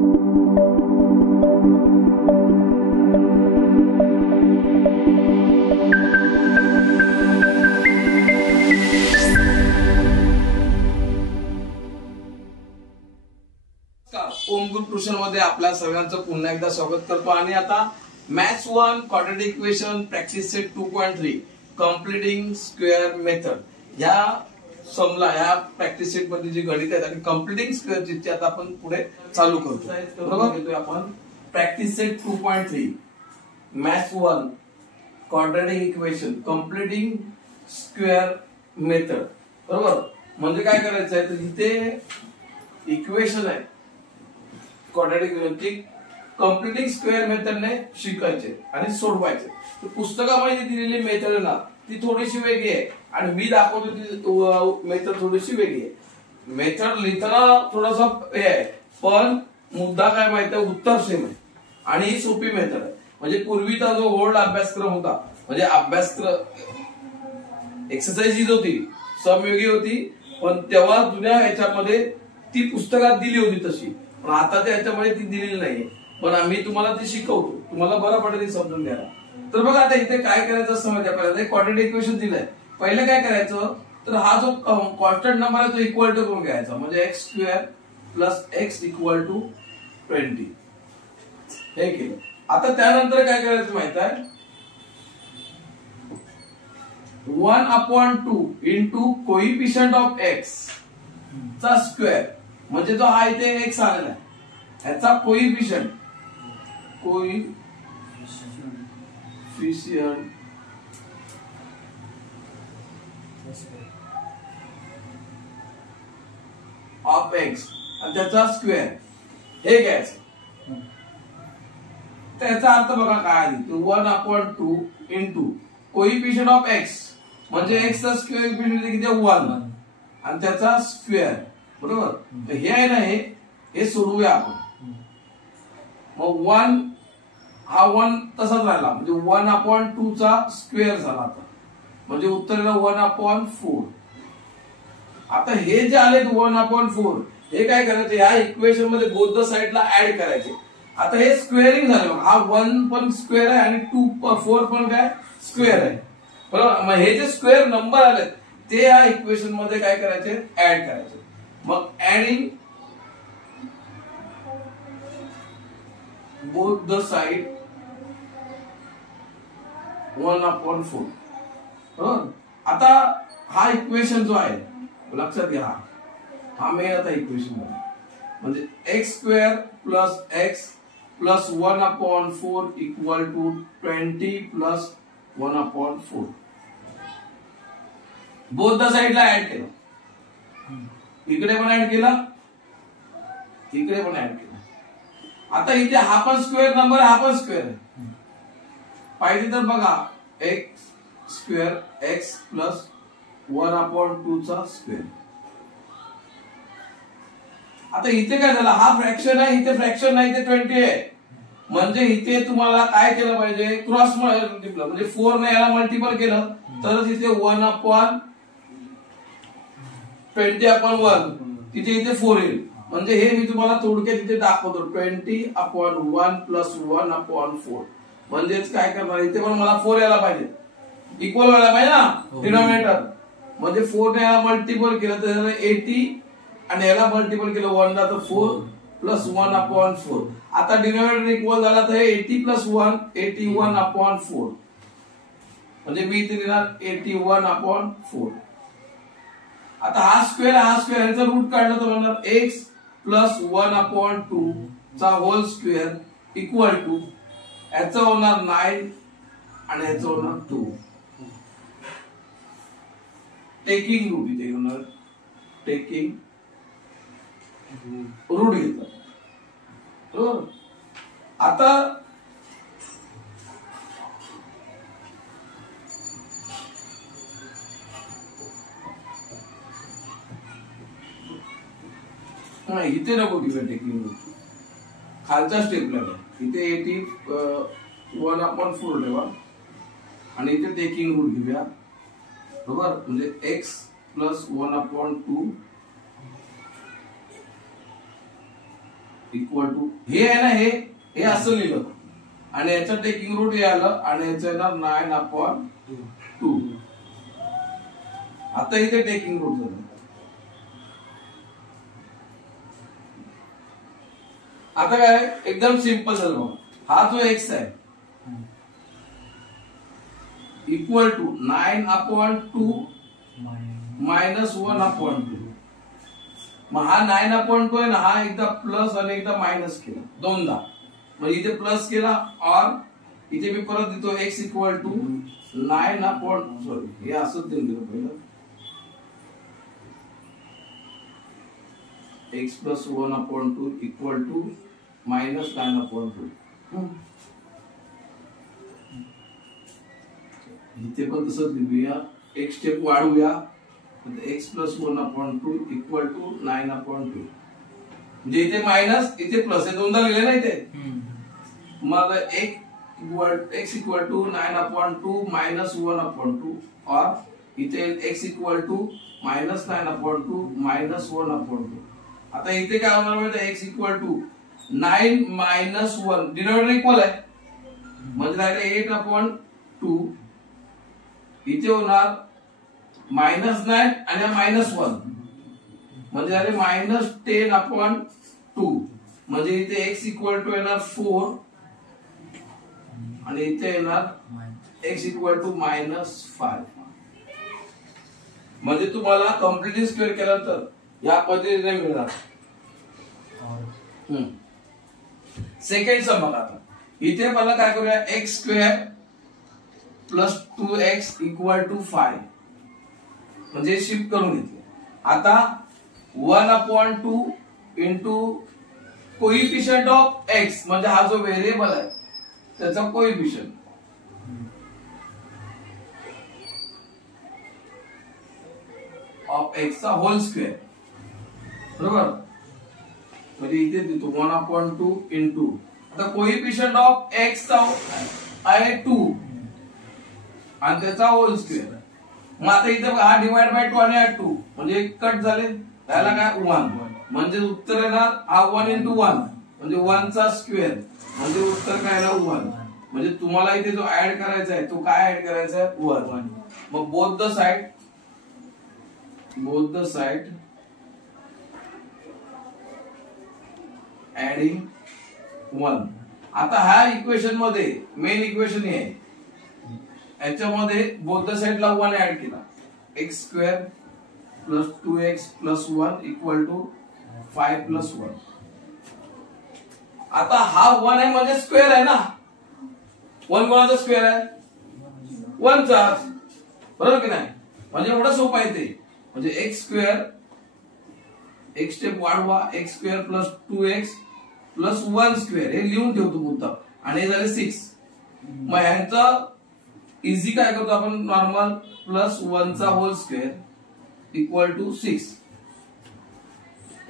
Home group tuition मध्ये आपल्या सगळ्यांचं पुन्हा एकदा स्वागत करतो आणि आता maths 1 quadratic equation practice set 2.3 completing square method या समला या प्रॅक्टिस सेट मध्ये जी गणित आहेत आणि कंप्लीटिंग स्क्वेअर ची आता आपण पुढे चालू करतो. बरोबर घेतोय आपण practice set 2.3 maths 1 quadratic equation completing square method. बरोबर म्हणजे काय करायचं आहे तर इथे इक्वेशन आहे क्वाड्रॅटिक इक्वेशन कंप्लीटिंग स्क्वेअर मेथडने शिकायचे आणि सोडवायचे. तर पुस्तकामध्ये दिलेली मेथड ना ती थोडीशी वेगळी आहे आणि मी दाखवतो ती मेथड थोडीशी वेगळी आहे. मेथड लिहिताना थोडासा हे आहे पण मुद्दा काय माहिती आहे उत्तर सेम आहे आणि ही सोपी मेथड आहे. म्हणजे पूर्वीचा जो ओल्ड अभ्यासक्रम होता म्हणजे अभ्यासक्रम एक्सरसाइज होती समयोगी होती पण तेव्हा जुन्या ह्याच्यामध्ये ती पुस्तकात दिली होती तशी पण आता त्याच्यामध्ये ती दिलेली नाहीये पण आम्ही तुम्हाला ती शिकवतो तुम्हाला बरं पडेल समजून घ्यायला. तर बघा आता इथे काय करायचं असं माहिती आपल्याला क्वाड्रॅटिक इक्वेशन दिलंय. पहिले काय करायचं तर हा जो कॉन्स्टंट नंबर आहे तो इक्वल टू करून घ्यायचा म्हणजे x square plus x equal to 20 हे केलं. आता त्यानंतर काय करायचं माहित आहे 1/2 इंटू कोइफिशियंट ऑफ एक्स चा स्क्वेअर म्हणजे जो हा इथे एक्स आलेला आहे ह्याचा कोइफिशियंट ऑफ एक्स आणि त्याचा स्क्वेअर हे घ्यायचं. त्याचा अर्थ बघा काय आहे 1/2 इंटू कोइफिशियंट ऑफ एक्स म्हणजे एक्स चा स्क्वेअर किती 1 आणि त्याचा स्क्वेअर. बरोबर हे आहे ना हे सोडवूया आपण. मग 1 हा 1 तसाच राहिला म्हणजे 1/2 चा स्क्वेअर झाला आता म्हणजे उत्तर 1/4. आता हे जे आले 1/4 हे काय करायचे या इक्वेशन मध्ये बोथ द साइडला ऍड करायचे. आता हे स्क्वेअरिंग झालं हा 1 पण स्क्वेअर आहे आणि 4 पण काय स्क्वेअर आहे. बरोबर मग हे जे स्क्वेअर नंबर आले ते या इक्वेशन मध्ये काय करायचे ऍड करायचे. मग ऍडिंग बोथ द साइड 1/4. बरोबर आता हा इक्वेशन जो आहे लक्षात घ्या हा मेन आता इक्वेशन म्हणजे x square plus x plus 1/4 equal to 20 plus 1/4 both the साइडला ऍड केलं. इकडे पण ऍड केला इकडे पण ऍड केला. आता इथे हा पण स्क्वेअर नंबर हा पण स्क्वेअर आहे पाहिजे तर बघा एक्स स्क्वेअर एक्स प्लस 1/2 चा स्क्वेअर. आता इथे काय झालं हा फ्रॅक्शन आहे इथे फ्रॅक्शन नाही इथे 20 आहे म्हणजे इथे तुम्हाला काय केलं पाहिजे क्रॉस मल्टिप्लाय म्हणजे 4 ने याला मल्टिपल केलं तरच इथे 1/20/1 तिथे इथे 4 येईल. म्हणजे हे मी तुम्हाला थोडक्यात इथे दाखवतो 20/1 प्लस 1/4 म्हणजेच काय करणार इथे पण मला 4 यायला पाहिजे इक्वल व्हायला पाहिजे ना डिनॉमिनेटर म्हणजे 4 ने याला मल्टिपल केलं तर 80 आणि याला मल्टिपल केलं 1 ला तर 4 प्लस 1/4. आता डिनॉमिनेटर इक्वल झाला तर 80 प्लस 1 81/4 म्हणजे मी इथे लिहिणार 81/4. आता हा स्क्वेअर ह्याचं रूट काढलं तर म्हणणार एक्स प्लस 1/2 चा होल स्क्वेअर इक्वल टू याचं होणार 9 आणि याचं होणार 2. टेकिंग रूट इथे होणार टेकिंग रूट घेतलं. बरोबर आता इथे नको घेऊया टेकिंग रूट खालच्या स्टेपला इथे 81/4 ठेवा आणि इथे टेकिंग रूट घेऊया. बरोबर म्हणजे एक्स प्लस 1/2 इक्वल टू हे आहे ना, हे असं लिहिलं आणि याचं टेकिंग रूट हे आलं आणि याचं येणार 9/2. आता इथे टेकिंग रूट झालं. आता काय एकदम सिंपल झालं. हा जो एक्स आहे इक्वल टू 9/2 मायनस 1/2. मग हा 9/2 आहे ना, हा एकदा प्लस आणि एकदा मायनस केला दोनदा. मग इथे प्लस केला और इथे मी परत देतो एक्स इक्वल टू 9/2. सॉरी, हे असंच देऊन दिलं पहिलं. X plus 1/2 equal to minus 9/2. इथे पण तसंच लिहूया, एक स्टेप वाढवूया. X plus 1/2 equal to 9/2. म्हणजे इथे मायनस इथे प्लस हे दोनदा लिहिले ना इथे. मग एक्स इक्वल टू 9/2 मायनस 1/2 और इथे x equal to minus 9/2 minus 1/2. आता इथे काय होणार माहिती, x equal to 9 minus 1 denominator equal आहे म्हणजे राहिले 8/2. इथे होणार मायनस 9 आणि मायनस 1 म्हणजे झाले मायनस 10/2. म्हणजे इथे एक्स इक्वल टू येणार 4 आणि इथे येणार एक्स इक्वल टू मायनस 5. म्हणजे तुम्हाला कम्प्लिटली स्क्वेअर केला तर या पद्धतीने मिळणार. सेकंड सम बघा. आता इथे मला काय करूया, x square plus 2x equal to 5 म्हणजे शिफ्ट करून घेतले. आता 1/2 इंटू कोइफिशियंट ऑफ एक्स म्हणजे हा जो व्हेरिएबल आहे त्याचा कोइफिशियंट ऑफ एक्स चा होल स्क्वेअर. बरोबर, म्हणजे इथे देतो 1/2 इंटू आता कोइफिशियंट ऑफ एक्स चा आहे 2 आणि त्याचा होल स्क्वेअर. मग आता इथे हा डिवाइड बाय 2 आणि 2 म्हणजे कट झाले, त्याला काय 1 म्हणजे उत्तर येणार हा 1 इंटू 1 म्हणजे 1 चा स्क्वेअर म्हणजे उत्तर काय येणार 1. म्हणजे तुम्हाला इथे जो ऍड करायचा आहे तो काय ऍड करायचा आहे 1. मग बोथ द साइड ऍडिंग 1. आता ह्या इक्वेशन मध्ये मेन इक्वेशन हे आहे, याच्यामध्ये बोथ द साइडला 1 ऍड केला. X square plus 2x plus 1 equal to 5 plus 1. आता हा 1 आहे म्हणजे स्क्वेअर आहे ना. 1 कोणाचा स्क्वेअर आहे 1 चा, बरोबर की नाही. म्हणजे एवढं सोपं आहे ते. म्हणजे एक्स स्क्वेअर एक स्टेप वाढवा, x square plus 2x plus 1 square हे लिहून ठेवतो मुद्दा आणि हे झाले 6. मग ह्यांचं इझी काय करतो आपण, नॉर्मल प्लस 1 चा होल स्क्वेअर इक्वल टू 6.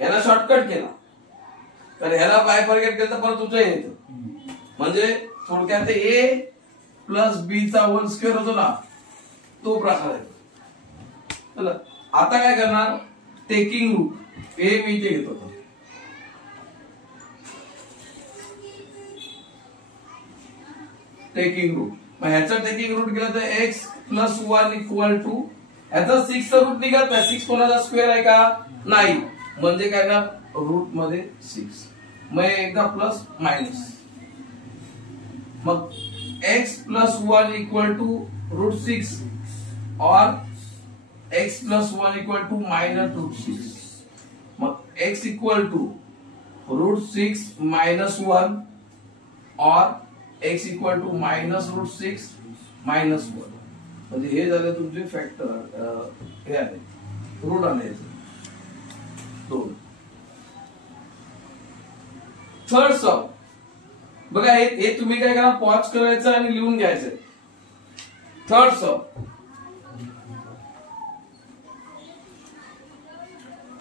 याला शॉर्टकट केला तर ह्याला बाय फॉरगेट केलं तर परत तुमचं येतं. म्हणजे थोडक्यात ए प्लस बी चा होल स्क्वेअर होतो ना, तो प्रकार आहे. चला आता काय करणार, टेकिंग रूट हे मी इथे घेत होतो. टेकिंग रूट, मग ह्याचं टेकिंग रूट केलं तर एक्स प्लस 1 इक्वल टू ह्याचा 6 चा रूट निघत नाही. 6 कोणाचा स्क्वेअर आहे का नाही, म्हणजे काय ना रूट मध्ये 6. मग एकदा प्लस मायनस, मग x plus 1 equal to root 6 और x plus 1 equal to minus root 6. मग x equal to root 6 minus 1 और x equal to minus root 6 minus 1. म्हणजे हे झाले तुमचे फॅक्टर, हे आले रूट आले 2. थर्ड सम बघा, हे तुम्ही काय करा, पॉज करायचं आणि लिहून घ्यायचं. Third sum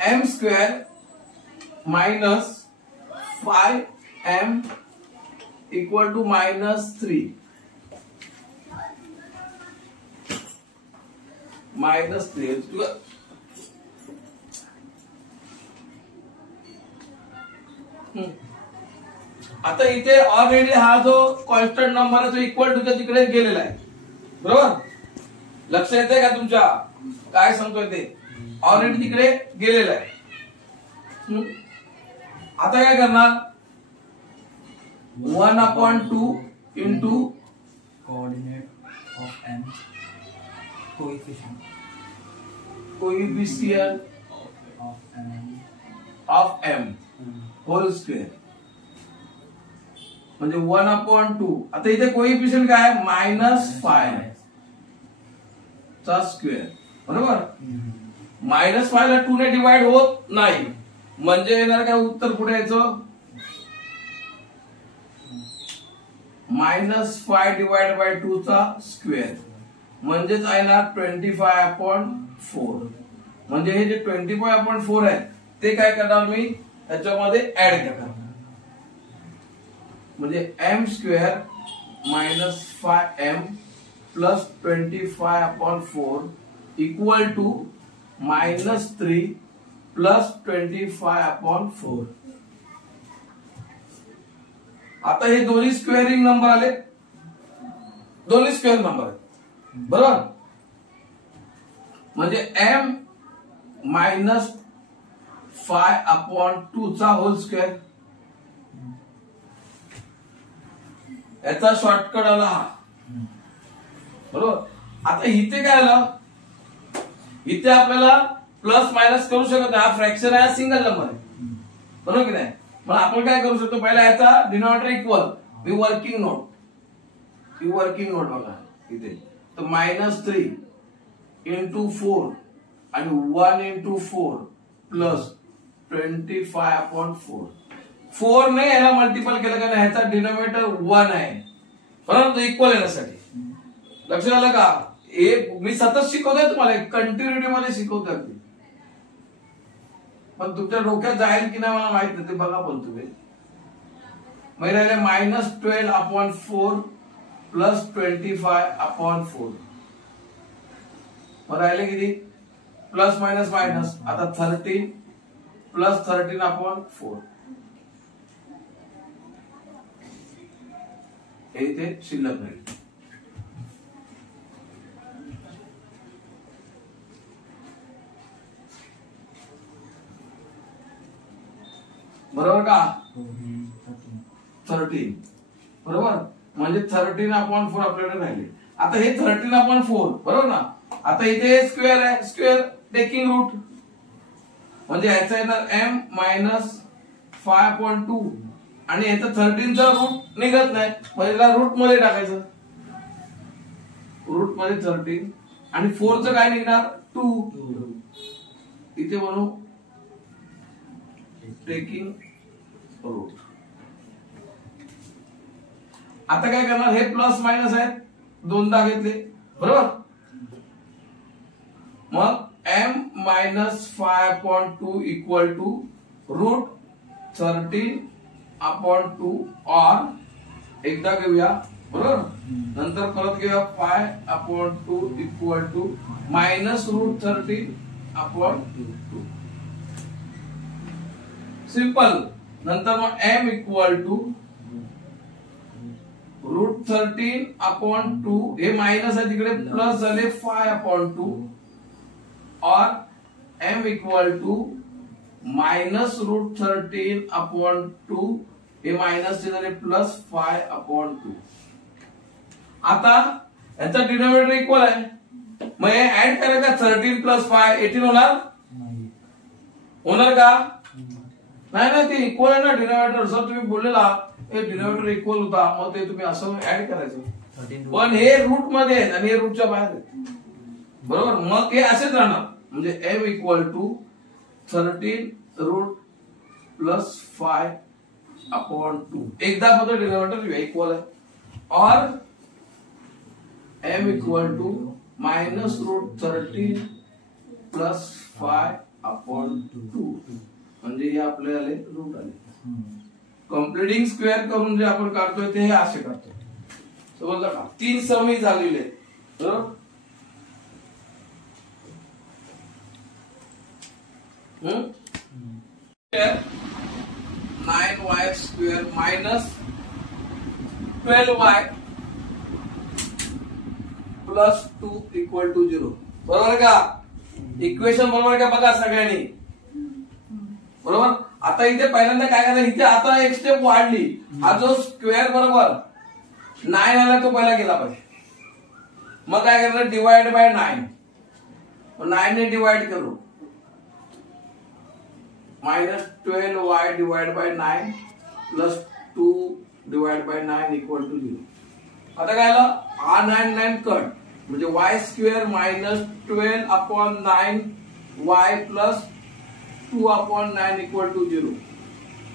m square minus 5m equal to minus 3. Minus 3 आता इथे ऑलरेडी हा जो कॉन्स्टंट नंबर आहे तो इक्वल टू तिकडे गेलेला आहे, बरोबर? लक्ष येते का तुमच्या काय सांगतोय ते? ऑलरेडी तिकडे गेलेला आहे. आता काय करणार? 1/2 into coordinate of m coefficient of m whole square म्हणजे 1/2. आता इथे कोइफिशिएंट काय आहे? -5 चा स्क्वेअर, बरोबर? -5 ला 2 ने डिवाइड होत नाही म्हणजे येणार काय उत्तर? पुढे यायचं -5 डिवाइड बाय 2 चा स्क्वेअर म्हणजेच आहे ना 25/4. म्हणजे हे जे 25/4 आहे ते काय करणार मी त्याच्यामध्ये ऍड करणार म्हणजे m square -5m plus 25/4 equal to -3 plus 25/4. आता हे दोन्ही स्क्वेअरिंग नंबर आले, दोन्ही स्क्वेअर नंबर आहेत, बरोबर? म्हणजे m -5/2 चा होल स्क्वेअर. याचा शॉर्टकट आला हा, बरोबर? आता इथे काय आलं? इथे आपल्याला प्लस मायनस करू शकत नाही, हा फ्रॅक्शन आहे, सिंगल नंबर आहे, बरोबर की नाही? मग आपण काय करू शकतो? पहिला याचा डिनॉमिनेटर इक्वल वर्किंग नोट बघा इथे तर -3 इंटू 4 आणि 1 इंटू 4 प्लस 25/4. 4 ने याला मल्टिपल केलं का नाही? ह्याचा डिनॉमिनेटर 1 आहे, परंतु इक्वल येण्यासाठी. लक्षात आलं का? मी सतत शिकवतोय तुम्हाला, कंटिन्युटी मध्ये शिकवतोय अगदी, पण तुमच्या डोक्यात जाईल की नाही मला माहित नाही, ते बघा. पण तुम्ही मग राहिले -12/4 प्लस 25/4. मग राहिले किती? Plus minus minus. आता 13 प्लस 13/4 हे इथे शिल्लक राहील. बरोबर का? 13 बरोबर म्हणजे 13/4 आपल्याकडे राहिले. आता हे 13/4 बरोबर ना? आता इथे स्क्वेअर आहे, स्क्वेअर टेकिंग रूट म्हणजे याचा येणार m -5/2 आणि याचा 13 चा रूट निघत नाही म्हणजे त्याला रूट मध्ये टाकायचं. रूट मध्ये 13 आणि 4 चं काय निघणार? 2. इथे म्हणू टेकिंग रूट. आता काय करणार? हे प्लस मायनस आहेत, दोनदा घेतले, बरोबर? मग m -5/2 इक्वल टू रूट 13/2 और एकदा घेऊया, बरोबर? नंतर परत घेऊया 5/2 equal to minus root 13/2. Simple. नंतर मग m इक्वल टू रूट 13/2 हे मायनस आहे तिकडे प्लस झाले 5/2 और m equal to minus root 13/2 हे मायनस चे झाले प्लस 5/2. आता याचा डिनॉमिनेटर इक्वल आहे मग हे ऍड करायचा 13 प्लस 5 18 होणार का? नाही ना, ते इक्वल आहे ना डिनॉमिनेटर. सर तुम्ही बोललेला हे डिनॉमिनेटर इक्वल होता मग ते तुम्ही असं ऍड करायचं, पण हे रूट मध्ये आहेत आणि हे रूटच्या बाहेर आहेत, बरोबर? मग हे असेच राहणार म्हणजे m equal to 13 root plus 5/2. एकदा फक्त डिनॉमिनेटर इक्वल आहे और m equal to minus root 13 plus 5/2 म्हणजे हे आपले आले रूट आले. कम्प्लिटिंग स्क्वेअर करून जे आपण काढतोय ते हे असे काढतोय, समजलं का? 3 समी झालेले, बरोबर? 9y² minus 12y plus 2 equal to 0. बरोबर का? इक्वेशन बरोबर का बघा सगळ्यांनी. बरोबर. आता इथे पहिल्यांदा काय करायचं, इथे आता एक स्टेप वाढली. हा जो स्क्वेअर बरोबर 9 आला तो पहिला गेला पाहिजे. मग काय करणार, डिवाइड बाय 9. 9 ने डिवाइड करू, minus 12y divide by 9 plus 2 divide by 9 equal to 0. आता काय आलं, हा 9 कट म्हणजे y² minus 12 upon 9y plus 2 upon 9 equal to 0.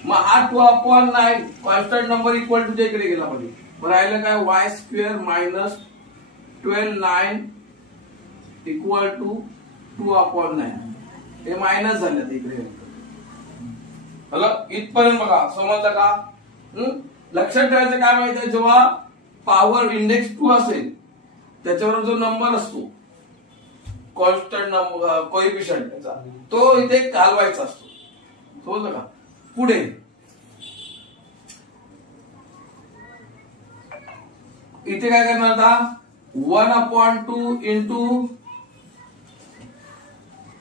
मग हा 2 upon 9 constant number equal to च्या इकडे गेला पाहिजे. मग राहिलं काय, y² minus 12 9 equal to 2 upon 9. हे मायनस झालं इकडे. इथपर्यंत बघा, समजलं का? लक्षात ठेवायचं काय माहिती आहे, जेव्हा पॉवर इंडेक्स 2 असेल त्याच्यावर जो नंबर असतो कॉन्स्टंट नंबर कोएफिशियंट त्याचा, तो इथे घालवायचा असतो. समजलं का? पुढे इथे काय करणार आता, 1/2 इंटू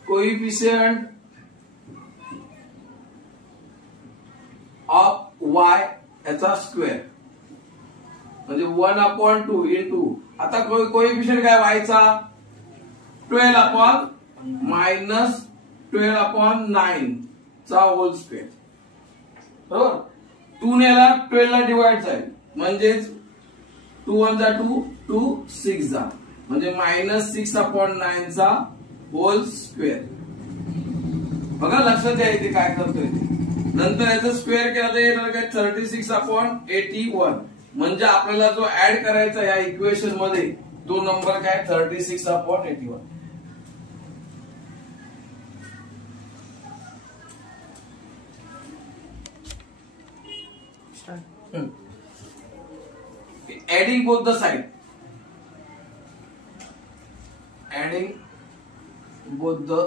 कोएफिशियंट ऑफ y याचा स्क्वेअर म्हणजे 1/2 इंटू, आता कोएफिशियंट काय y चा 12 अपॉन मायनस 12 अपॉन 9 चा होल स्क्वेअर. बरोबर. 2 ने 12 ला डिवाइड जाईल म्हणजेच 2 1 जा 2 2 6 जा म्हणजे मायनस 6 अपॉन 9 चा होल स्क्वेअर. बघा लक्षात द्या इथे काय करतोय ते. नंतर याचं स्क्वेअर केला तर येणार काय 36 अपॉन 81 म्हणजे आपल्याला जो ऍड करायचा या इक्वेशन मध्ये तो नंबर काय 36 upon 81. Adding both the side. Adding both the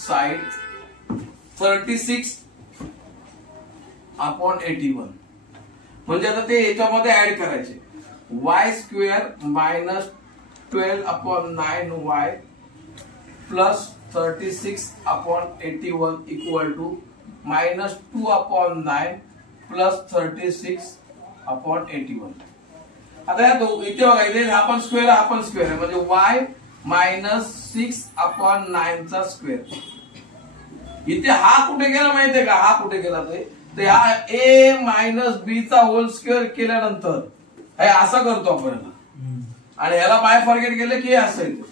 sides 36 upon 81 म्हणजे आता ते याच्यामध्ये ऍड करायचे. y² minus 12 upon 9y plus 36 upon 81 equal to minus 2 upon 9 plus 36 upon 81. आता इथे बघा, इथे आपण स्क्वेअर आहे म्हणजे y मायनस 6 अपॉन 9 चा स्क्वेअर. इथे हा कुठे गेला माहितीये का, हा कुठे गेला तर हा a मायनस b चा होल स्क्वेअर केल्यानंतर हे असं करतो आपण आणि याला बाय फॉरगेट केलं की हे असं येतं.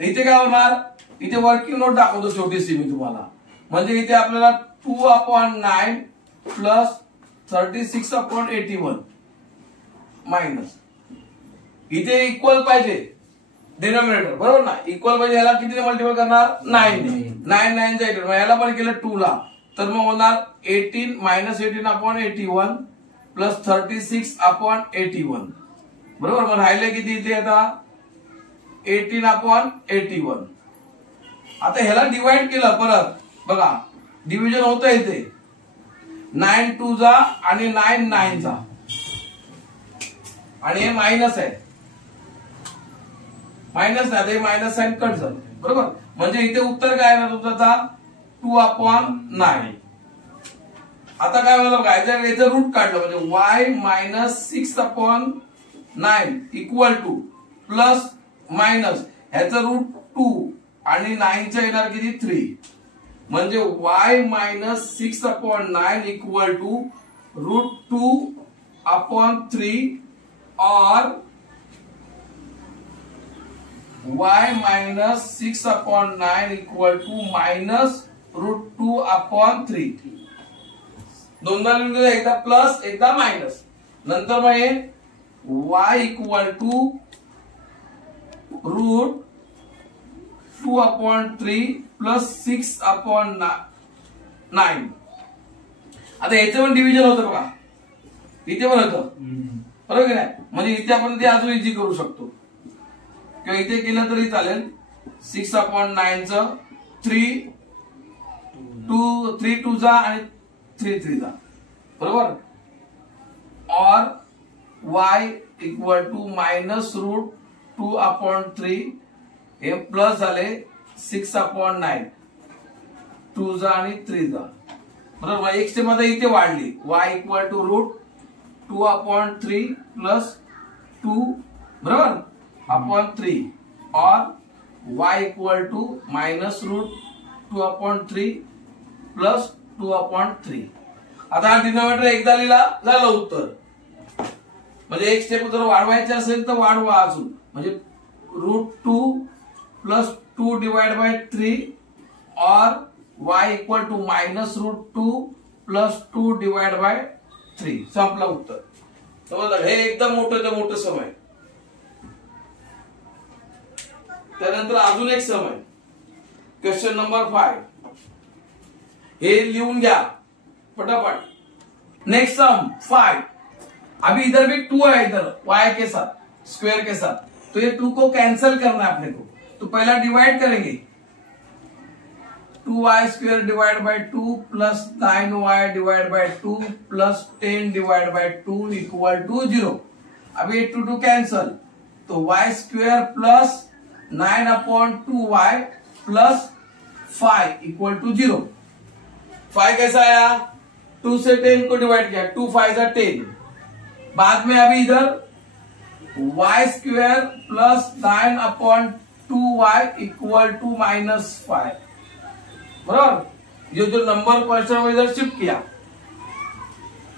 इथे काय होणार, इथे वर्किंग नोट दाखवतो छोटीशी मी तुम्हाला. म्हणजे इथे आपल्याला 2 अपॉन 9 प्लस 36 अपॉन 81 मायनस, इथे इक्वल पाहिजे डिनॉमिनेटर. बरोबर ना, इक्वल पाहिजे. याला किती मल्टिपल करणार 9 9 चा 18 याला पण केलं 2 ला तर मग होणार 18 मायनस 18 अपॉन 81 प्लस 36 अपॉन 81. बरोबर. मग राहिले किती इथे आता 18 अपॉन 81. आता ह्याला डिवाइड केलं परत बघा, डिव्हिजन होतं इथे 9 2 जा आणि 9 9 जा आणि हे मायनस आहे, मायनस नाही हे मायनस साइन कट झालं. बरोबर. म्हणजे इथे उत्तर काय आहे ना तुमचा 2 अपॉन 9. आता काय होतं बघा, याचं रूट काढलं म्हणजे y minus 6 upon 9 equal to plus minus ह्याचं रूट 2 आणि 9 चा येणार किती 3 म्हणजे y minus 6 upon 9 equal to root 2 upon 3 और y minus 6 upon 9 equal to minus root 2 upon 3. दोनदा लिहून दिलं, एकदा प्लस एकदा मायनस. नंतर मग हे y equal to root 2 upon 3 plus 6 upon 9. आता याचं पण डिव्हिजन होतं बघा, इथे पण होतं. बरोबर की नाही. म्हणजे इथे आपण ते अजून इझी करू शकतो किंवा इथे केलं तरी चालेल. 6 अपॉन 9 च 3 2 जा आणि 3 3 जा बरोबर, और y इक्वल टू -√2/3 हे प्लस झाले 6/9 2 जा आणि 3 जा बरोबर. एक स्टेप मध्ये इथे वाढली y इक्वल टू √2/3 प्लस 2 बरोबर अपॉन 3 और y इक्वल टू -√2/3 प्लस 2/3. आता हा डिनोमिनेटर एकदा लिहिला झालं उत्तर. म्हणजे एक स्टेप जर वाढवायचे असेल तर वाढवा अजून, म्हणजे √2 प्लस 2 डिवाइड बाय 3 और y equal to -√2 plus 2 divide by 3. संपला उत्तर. समजलं, हे एकदम मोठं समय. त्यानंतर अजून एक समय, क्वेश्चन नंबर 5. हे लिहून घ्या फटाफट. Next sum 5. अभी इधर भी 2 है, इधर y के साथ स्क्वायर के साथ, तो ये 2 को कैंसिल करना है अपने को. तो पहला डिवाइड करेंगे 2y² divide by 2 plus 9y divide by 2 plus 10 divide by 2 equal to 0. अभी ये 2 कैंसल, तो y² plus 9/2y plus 5 equal to 0. 5 कैसा आया, 2 से 10 को डिवाइड किया, 2 5 जा 10. बाद में अभी इधर y² plus 9/2y equal to -5 बराबर. ये जो नंबर क्वेश्चन में इधर शिफ्ट किया.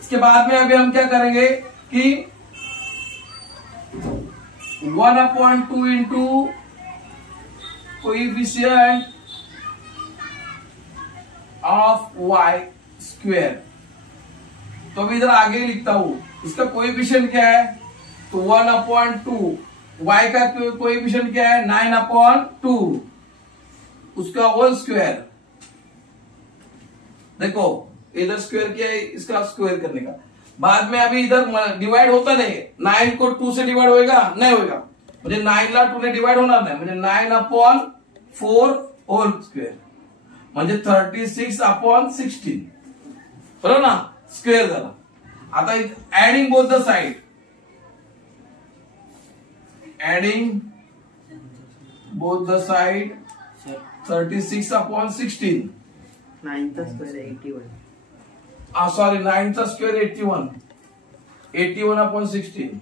इसके बाद में अभी हम क्या करेंगे कि 1/2 इंटू कोएफिशिएंट ऑफ y². तो अभी इधर आगे लिखता हूं, इसका कोएफिशिएंट क्या है, तो 1/2. y का कोएफिशिएंट क्या है, 9/2, उसका होल स्क्वायर. देखो इधर स्क्वायर किया है, इसका स्क्वायर करने का. बाद में अभी इधर डिवाइड होता नहीं, 9 को 2 से डिवाइड होएगा नहीं होएगा, म्हणजे 9 ला 2 ने डिवाइड होणार नाही, म्हणजे 9/4 होल स्क्वेअर म्हणजे 36/16 बरोबर ना, स्क्वेअर झाला. आता adding both the side, adding both the side 36/16. 9 चा स्क्वेअर 81. सॉरी 9 चा स्क्वेअर 81. 81/16.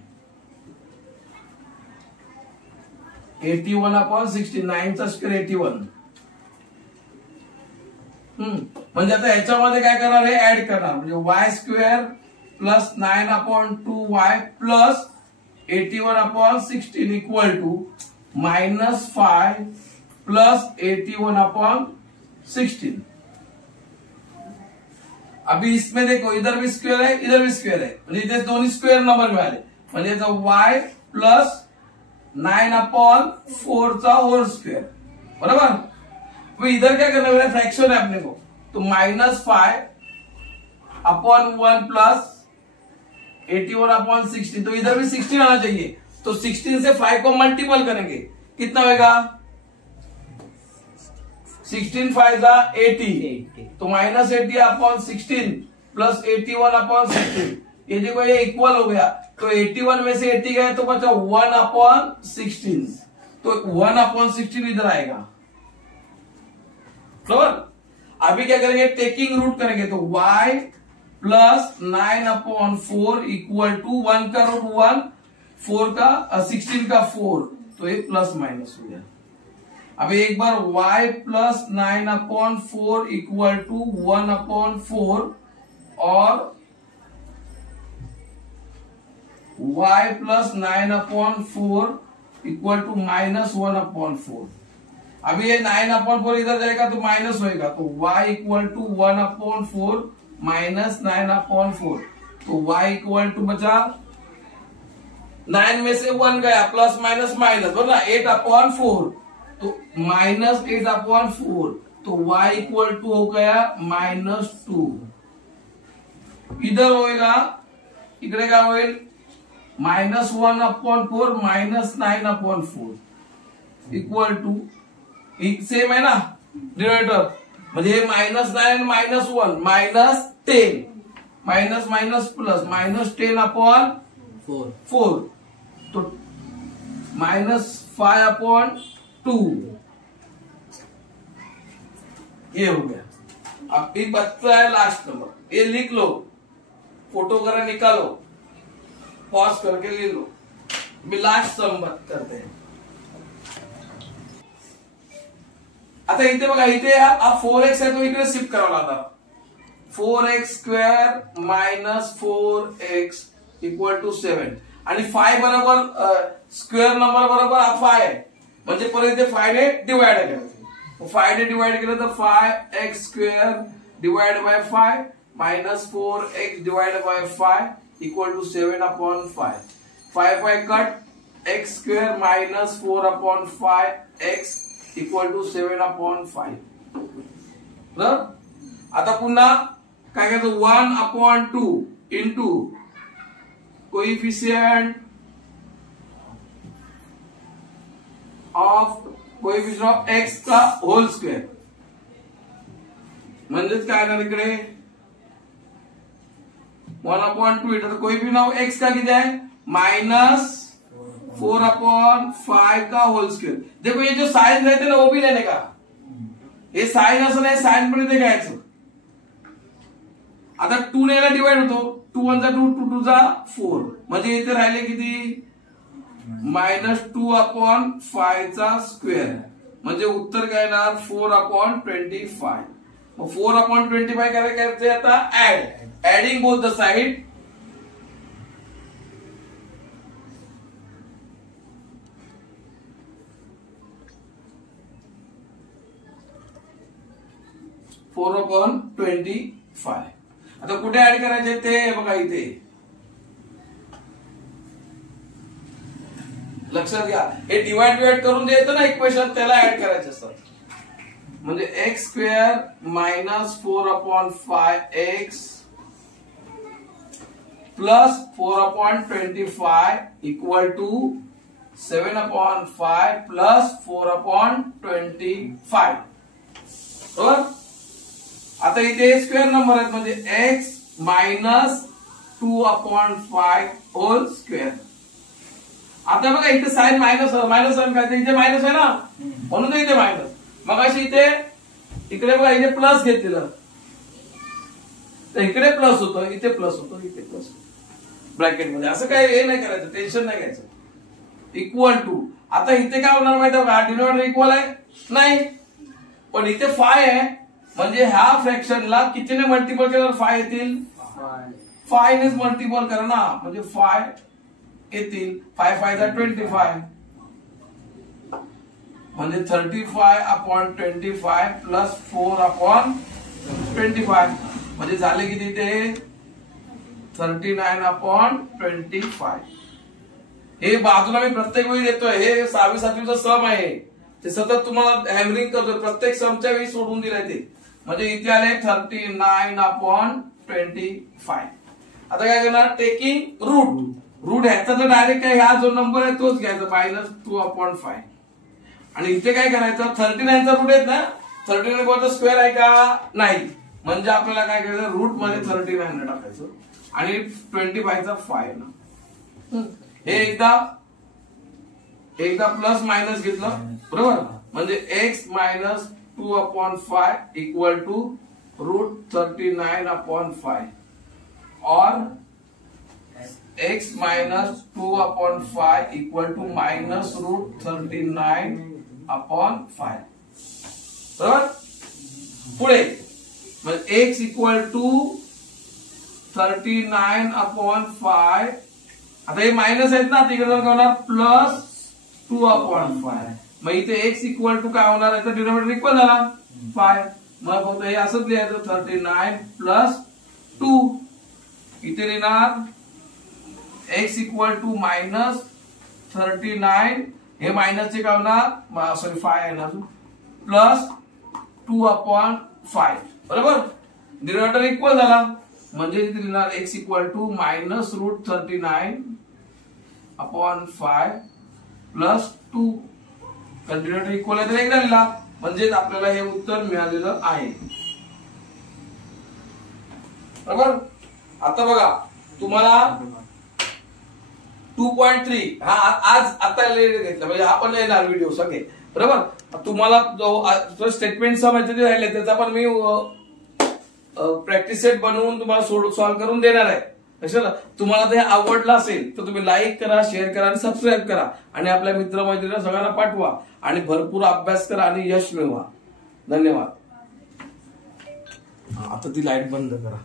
81/16. 9 चा स्क्वेअर 81. म्हणजे आता याच्यामध्ये काय करणार आहे, ऍड करणार, म्हणजे y² plus 9/2y plus 81/16 equal to -5 plus 81/16. अभी इसमें देखो इधर भी स्क्वेअर है, इधर भी स्क्वेअर है, म्हणजे इथे दोन्ही स्क्वेअर नंबर मिळाले, म्हणजे y प्लस 9/4 चा होल स्क्वेअर बरोबर. तो इधर क्या करना है, फ्रैक्शन है अपने को, तो -5/1 प्लस 81/16. तो इधर भी 16 आना चाहिए, तो 16 से 5 को मल्टीपल करेंगे, कितना होगा, 16 5 जा 80, तो -80/16 प्लस 81/16. ये देखो ये इक्वल हो गया, तो 81 में से 80 गए तो बचा 1/16, तो 1/16 इधर आएगा बराबर. अभी क्या करेंगे, टेकिंग रूट करेंगे, तो y प्लस 9/4 इक्वल टू 1 का रूट 1, 4 का 16 का 4, तो ये प्लस माइनस हो गया. अभी एक बार y प्लस 9/4 इक्वल टू 1/4 और y प्लस 9/4 इक्वल टू -1/4. अभी ये 9/4 इधर जाएगा तो माइनस होएगा, तो y इक्वल टू 1/4 माइनस 9/4, तो y इक्वल टू बचा 9 में से 1 गया, प्लस माइनस माइनस बराबर ना, 8/4, तो -8/4, तो y इक्वल टू हो गया -2. इधर होएगा, इकडे काय होईल, -1/4 माइनस 9/4 इक्वल टू, सेम है ना डिनोमिनेटर, म्हणजे -9 -1 -10 माइनस माइनस प्लस -10 अपॉन 4 तो -5/2 ये हो गया। अब ये बचता है लास्ट नंबर, ये लिख लो, फोटो वगैरह निकालो, पॉज करके ले लो। मी लास्ट सम करते हैं। आता इथे बघा, इथे 4x आहे तो इकडे शिफ्ट करावा लागला। 4x² - 4x = 7 आणि 5 बरोबर स्क्वेअर नंबर बरोबर 5 आहे, म्हणजे परत इथे 5 ने डिवाइड करायचं। 5 ने डिवाइड केलं तर 5x² divide by 5 - 4x divide by 5 = 7/5। 5 cut, x² - 4/5x = 7/5। बरोबर। आता पुन्हा काय करायचं, 1/2 इंटू कोएफिशिएंट ऑफ x का होल स्क्वेअर, म्हणजेच काय येणार इकडे 1/2 इथं कोएफिशिएंट ऑफ x का किती आहे -4/5 का होल स्क्वेअर। देखो ये जो साइन रहते ना वो भी लेने का, हे साइन असं नाही, साइन पण इथे घ्यायचं। आता 2 ने डिवाइड होतो, 2 1 जा 2, 2 2 जा 4, म्हणजे इथे राहिले किती -2/5 चा स्क्वेअर, म्हणजे उत्तर काय येणार 4/25। मग 4/25 काय करायचे आता ऍडिंग बोथ द साइड, आता कुठे ऍड करायचे ते बघा, इथे लक्षात घ्या, हे डिवाइड करून जे येतं ना इक्वेशन त्याला ऍड करायचे असतात। म्हणजे x² - 4/5x प्लस 4/25 = 7/5 प्लस 4/25। बरोबर। आता इथे स्क्वेअर नंबर आहेत, म्हणजे x - 2/5 होल स्क्वेअर। आता बघा इथे साइन मायनस साइन काय, इथे मायनस आहे ना, म्हणून तर इथे मायनस। मग अशी इकडे बघा, इथे प्लस घेतलेलं तर इकडे प्लस होतं, इथे प्लस होतं, इथे प्लस ब्रॅकेट मध्ये, असं काय हे नाही करायचं, टेन्शन नाही घ्यायचं। इक्वल टू, आता इथे काय होणार माहिती आहे का, डिनोमिनेटर इक्वल आहे नाही, पण इथे 5 आहे, म्हणजे ह्या फ्रॅक्शनला कितीने मल्टिपल केलं 5 येतील, 5 नेच मल्टिपल करा ना, म्हणजे 5 येतील। 5 5 जा 25, म्हणजे 35/25 प्लस 4/25, म्हणजे झाले किती ते 39/25। हे बाजूला मी प्रत्येक वेळी देतोय, हे 6वी 7वीचं सम आहे, ते सतत तुम्हाला हॅमरिंग करतोय, प्रत्येक समच्या वेळी सोडून दिलाय ते, म्हणजे इथे आले 39/25। आता काय करणार, टेकिंग रूट ह्याचा तर डायरेक्ट काय, ह्या जो नंबर आहे तोच घ्यायचा -2/5, आणि इथे काय करायचं 39चा रूट आहेत ना, 39 स्क्वेअर आहे का नाही, म्हणजे आपल्याला काय करायचं रूट मध्ये 39 टाकायचं आणि 25चा 5 ना, हे एकदा प्लस मायनस घेतलं बरोबर, म्हणजे x - 2/5 = √39/5 और x - 2/5 = -√39/5। बरोबर। पुढे मग x = 39/5, आता हे मायनस आहेत ना, तिकडे काय होणार +2/5, मग इथे x = काय होणार, याचा डिनोमिनेटर इक्वल झाला 5, मग फक्त हे असंच लिहायचं 39 + 2, इथे लिहिणार x = -39, हे मायनसचे काय होणार, सॉरी 5 आहे ना, +2/5, बरोबर, डिनोमिनेटर इक्वल झाला, म्हणजे इथे लिहिणार x = -√39/5 + 2, डिनोमिनेटर इक्वल आहे तर एकदा लिहिला, म्हणजेच आपल्याला हे उत्तर मिळालेलं आहे. बरोबर. आता बघा तुम्हाला 2.3 हा आज आता घेतला म्हणजे आपण येणार व्हिडिओ सगळे. बरोबर. तुम्हाला जो स्टेटमेंट माहिती राहिले त्याचा पण मी प्रॅक्टिस सेट बनवून तुम्हाला सॉल्व्ह करून देणार आहे. कशाला तुम्हाला ते आवडलं असेल तर तुम्ही लाईक करा, शेअर करा आणि सबस्क्राईब करा आणि आपल्या मित्रमैत्रिणींना सगळ्यांना पाठवा आणि भरपूर अभ्यास करा आणि यश मिळवा. धन्यवाद. आता ती लाईट बंद करा.